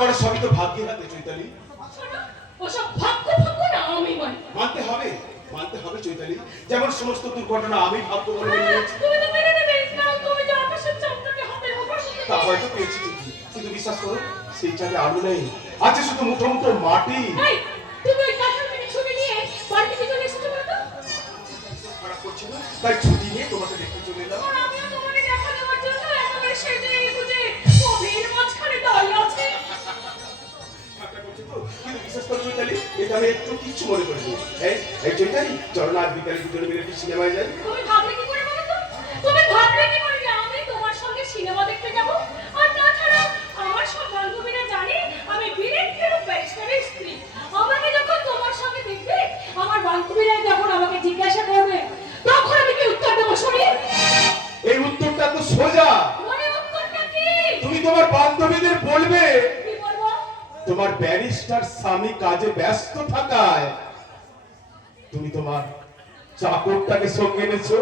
করা সবই তো ভাগ্যের হাতে চৈতালি। ওসব ভাগ্য ভাগ্য না আমি মানতে হবে চৈতালি, যেমন সমস্ত দুর্ঘটনা আমি ভাগ্য বলে নিয়েছি। তুমি তো মেনে নেবে, কারণ তুমি যে আকাশের চাঁদটাকে হাতের উপর তা হয়তো পেয়েছি ঠিকই, কিন্তু বিশ্বাস করো সেই চাঁদে আলো নেই, আছে শুধু মুঠো মুঠো মাটি। তুমি ওই কাঠের ছুটি নিয়ে বাড়িতে চলে এসেছো বলো তো? খারাপ করছি না, তাই ছুটি নিয়ে তোমাকে দেখতে চলে এলাম। আর আমিও তোমাকে দেখা দেওয়ার জন্য একেবারে সেজে গুজে গভীর মাঝখানে দাঁড়িয়ে আছি। কিন্তু বিশেষ করে চৈতালি, এটা আমি একটু কিচ্ছু মনে করিনি। এই চৈতালি, চলো না আজ বিকালে দুজনে মিলে সিনেমায় যাই। তুমি ভাবলে কি করে বলো তো? তুমি ভাবলে কি করে যে আমি তোমার সঙ্গে সিনেমা দেখতে যাব? আর তাছাড়া আমার সব বান্ধবীরা জানে আমি বীরেন্দ্র ব্যারিস্টারের স্ত্রী। আমাকে যখন তোমার সঙ্গে দেখবে, আমার বান্ধবীরা যখন আমাকে জিজ্ঞাসা করবে, তখন আমি কি উত্তর দেবো শুনি? এই উত্তরটা তো সোজা। মানে উত্তরটা কি? তুমি তোমার বান্ধবীদের বলবে কি বলবো? তোমার ব্যারিস্টার স্বামী কাজে ব্যস্ত থাকায় তুমি তোমার চাকরটাকে সঙ্গে এনেছো।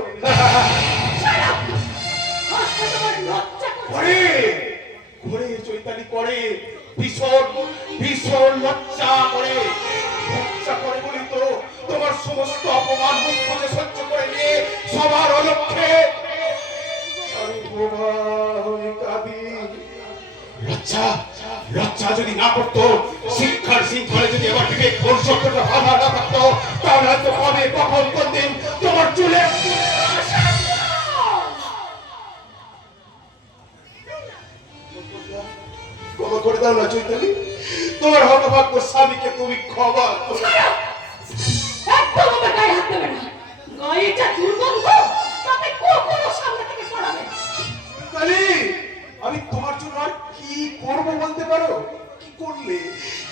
করে চৈতালি করে ভীষণ ভীষণ লজ্জা করে বলি তো তোমার সমস্ত অপমান মুখ বুঝে সহ্য করে নিয়ে সবার অলক্ষ্যে আমি বোমা হয়ে কাঁদি। লজ্জা যদি না করতো, শিক্ষার শৃঙ্খলে যদি আমার বিবেক পরিষদটা ভাবা না থাকতো, তাহলে হয়তো কবে কখন কোন দিন তোমার চুলে ক্ষমা করে দাও না চৈতালি, তোমার হতভাগ্য স্বামীকে তুমি ক্ষমা করো। একদম আমার গায়ে হাত দেবে না। গায়ে যা দুর্গন্ধ, তাতে কখনো সামনে থেকে পড়াবে। চৈতালি, আমি তোমার জন্য আর কি করবো বলতে পারো?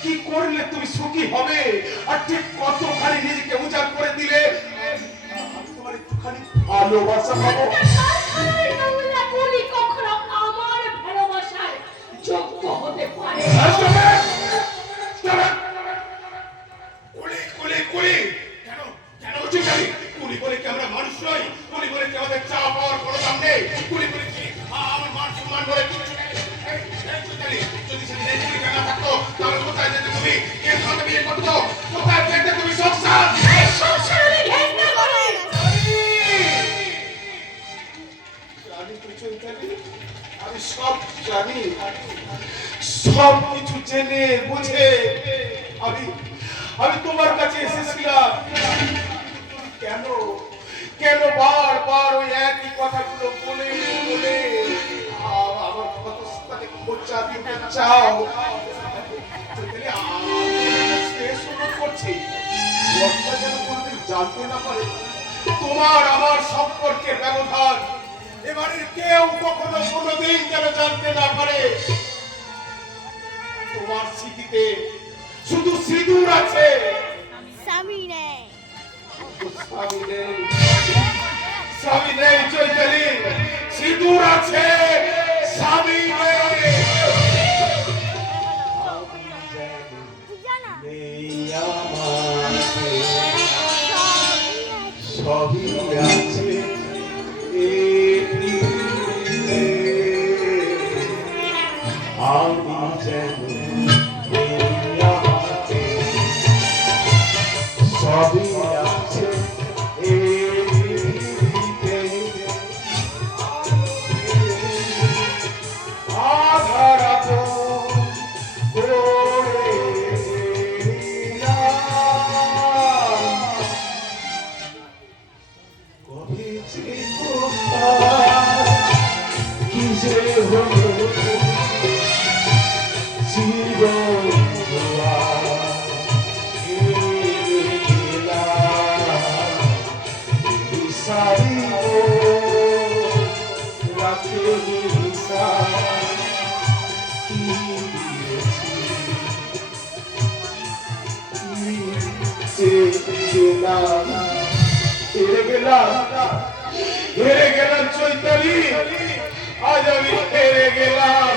কি করলে তুমি সুখী হবে, আর ঠিক কতখানি নিজেকে উজাড় করে দিলে আমি তোমার একটুখানি ভালোবাসা পাবো। কখনো আমার ভালোবাসার যোগ্য হতে পারে? কুলি বলে কি আমরা মানুষ নই? কুলি বলে কি আমাদের চা পাওয়ার কোনো দাম নেই? কুলি বলে কি আমার মান সম্মান বলে কিচ্ছু নেই? যদি সেদিন এই কুলিটা না থাকতো, তাহলে কোথায় যেতে তুমি? কে তোমাকে বিয়ে করতো? কোথায় পেতে তুমি সংসার? আমি সব জানি, সব কিছু জেনে বুঝে আমি তোমার কাছে এসেছিলাম। কেন বারবার ওই একই কথাগুলো বলে আমার ক্ষতস্থানে খোঁচা দিতে চাও? করছি যেন কোনোদিন জানতে না পারে তোমার আমার সম্পর্কের ব্যবধান। এবারের কেউ কখনো কোনোদিন যেন জানতে না পারে। তোমার স্মৃতিতে শুধু সিঁদুর আছে, স্বামী নেই চৈতালি, সিঁদুর আছে, স্বামী নেই। সবই আছে আমি যেন সবই আছে হেরে গেলাম চৈতালি, আজ আমি হেরে গেলাম।